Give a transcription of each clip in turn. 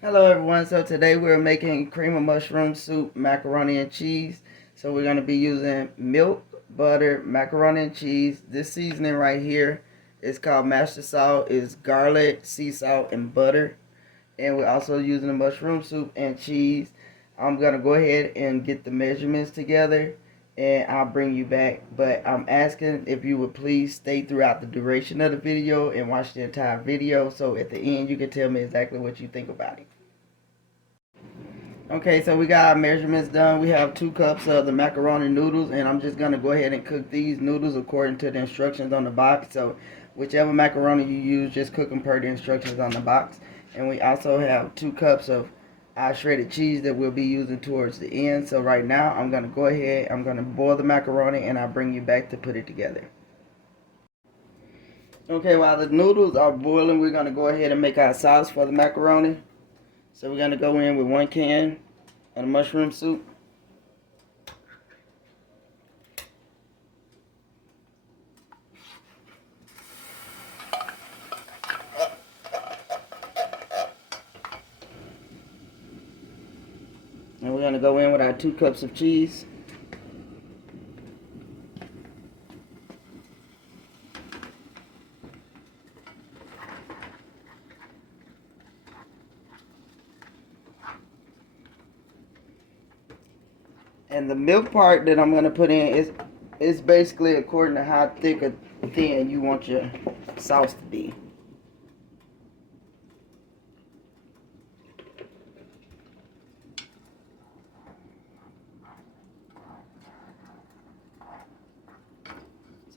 Hello everyone, so today we're making cream of mushroom soup, macaroni and cheese. So we're going to be using milk, butter, macaroni and cheese. This seasoning right here is called master salt. It's garlic, sea salt, and butter. And we're also using the mushroom soup and cheese. I'm going to go ahead and get the measurements together and I'll bring you back. But I'm asking if you would please stay throughout the duration of the video and watch the entire video, so at the end you can tell me exactly what you think about it. Okay, so we got our measurements done. We have 2 cups of the macaroni noodles, and I'm just going to go ahead and cook these noodles according to the instructions on the box. So whichever macaroni you use, just cook them per the instructions on the box. And we also have 2 cups of our shredded cheese that we'll be using towards the end. So right now, I'm going to go ahead, I'm going to boil the macaroni, and I'll bring you back to put it together. Okay, while the noodles are boiling, we're going to go ahead and make our sauce for the macaroni. So we're going to go in with 1 can of the mushroom soup. And we're going to go in with our 2 cups of cheese. And the milk part that I'm going to put in is basically according to how thick or thin you want your sauce to be.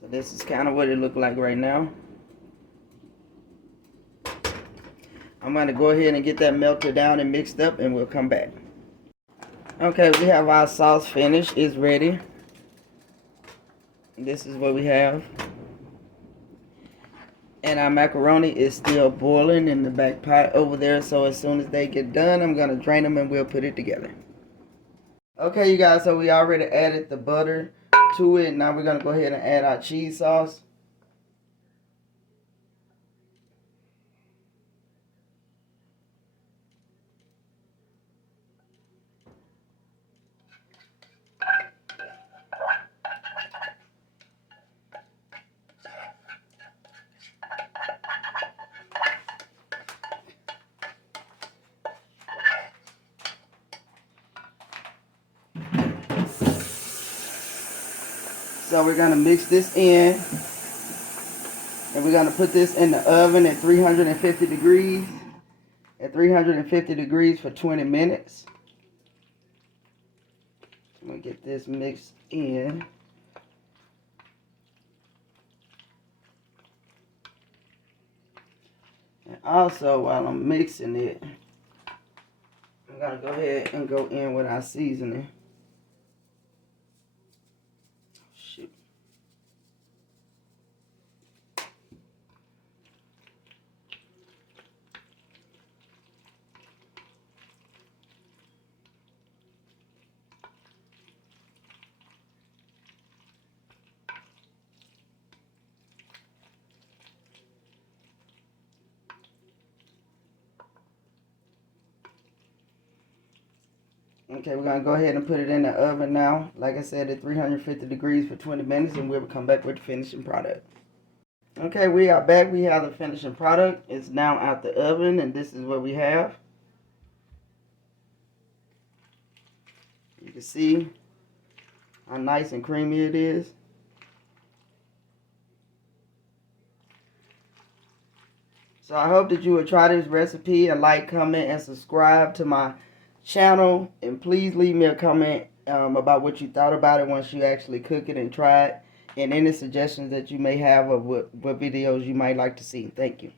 So this is kind of what it looks like right now. I'm going to go ahead and get that melted down and mixed up, and we'll come back. Okay, we have our sauce finished. It's ready. This is what we have. And our macaroni is still boiling in the back pot over there. So as soon as they get done, I'm going to drain them and we'll put it together. Okay, you guys, so we already added the butter to it. Now we're going to go ahead and add our cheese sauce. So we're going to mix this in, and we're going to put this in the oven at 350 degrees. At 350 degrees for 20 minutes. I'm going to get this mixed in. And also, while I'm mixing it, I'm going to go ahead and go in with our seasoning. Okay, we're going to go ahead and put it in the oven now. Like I said, at 350 degrees for 20 minutes, and we'll come back with the finishing product. Okay, we are back. We have the finishing product. It's now out the oven, and this is what we have. You can see how nice and creamy it is. So I hope that you will try this recipe and like, comment, and subscribe to my channel. And please leave me a comment about what you thought about it once you actually cook it and try it. And any suggestions that you may have of what videos you might like to see. Thank you.